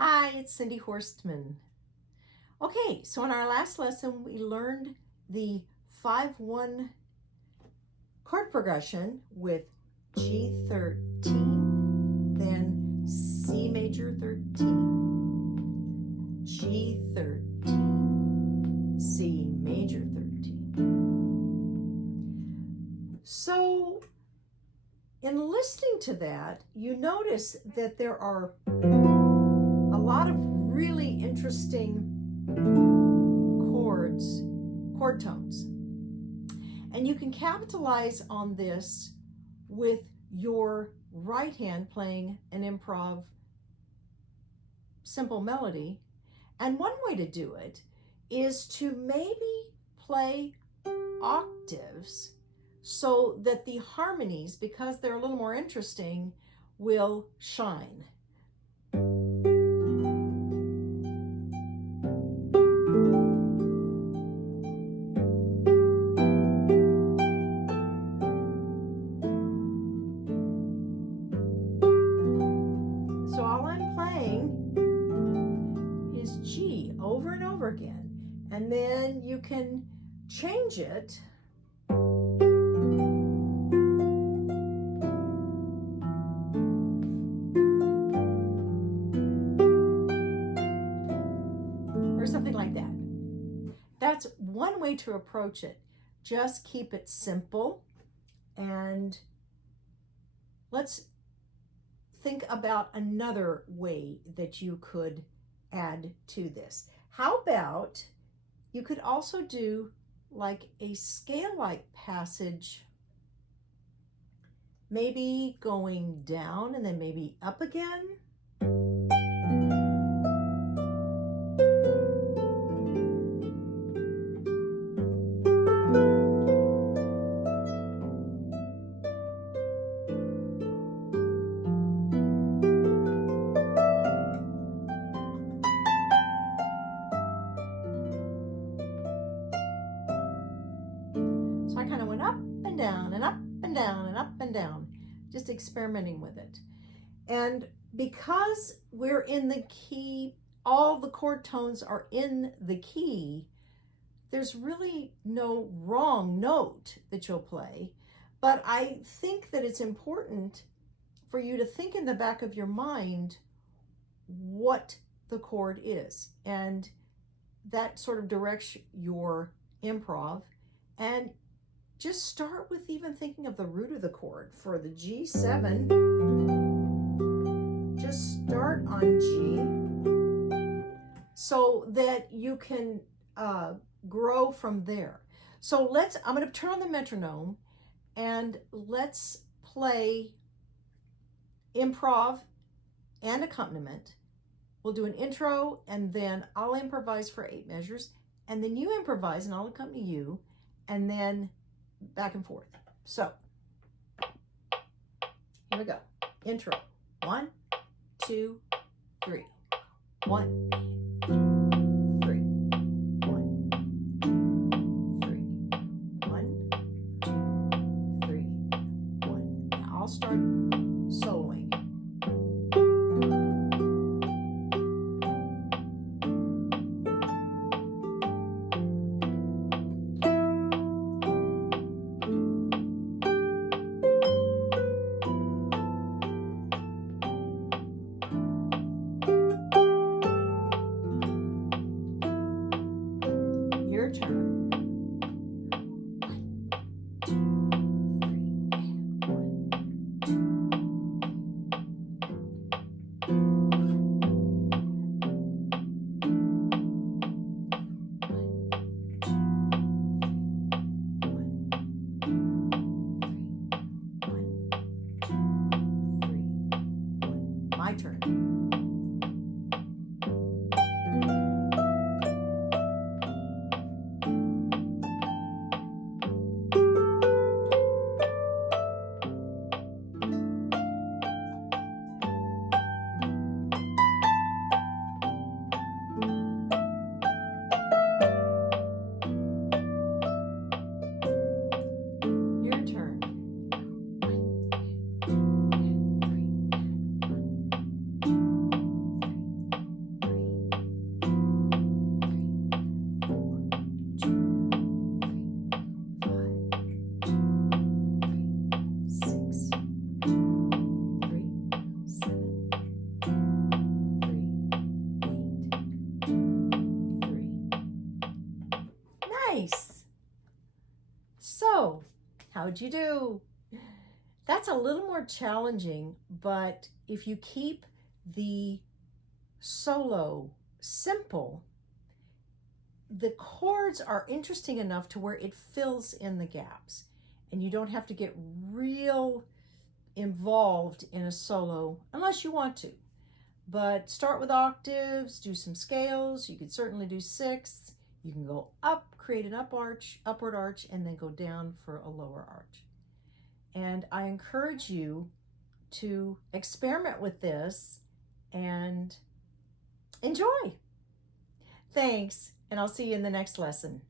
Hi, it's Cindy Horstman. Okay, so in our last lesson, we learned the 5-1 chord progression with G13, then C major 13, G13, C major 13. So in listening to that, you notice that there are a lot of really interesting chord tones. And you can capitalize on this with your right hand playing an improv simple melody. And one way to do it is to maybe play octaves so that the harmonies, because they're a little more interesting, will shine. So all I'm playing is G over and over again, and then you can change it or something like that. That's one way to approach it. Just keep it simple, and let's think about another way that you could add to this. How about you could also do like a scale-like passage, maybe going down and then maybe up again. I kind of went up and down and up and down and up and down, just experimenting with it. And because we're in the key, all the chord tones are in the key, there's really no wrong note that you'll play. But I think that it's important for you to think in the back of your mind what the chord is. And that sort of directs your improv. And just start with even thinking of the root of the chord. For the G7, just start on G so that you can grow from there. So I'm going to turn on the metronome and let's play improv and accompaniment. We'll do an intro and then I'll improvise for 8 measures, and then you improvise and I'll accompany you, and then back and forth. So here we go. Intro. 1, 2, 3. 1, 3. 1, 3. 1, 2, 3. 1. Now I'll start soloing. Your turn. 1, 2, 3, and 1, 2. 1, 2, 3, 1, 2, 3, 1. My turn. Nice. So, how'd you do? That's a little more challenging, but if you keep the solo simple, the chords are interesting enough to where it fills in the gaps, and you don't have to get real involved in a solo unless you want to. But start with octaves, do some scales. You could certainly do sixths. You can go up, create an upward arch, and then go down for a lower arch. And I encourage you to experiment with this and enjoy. Thanks, and I'll see you in the next lesson.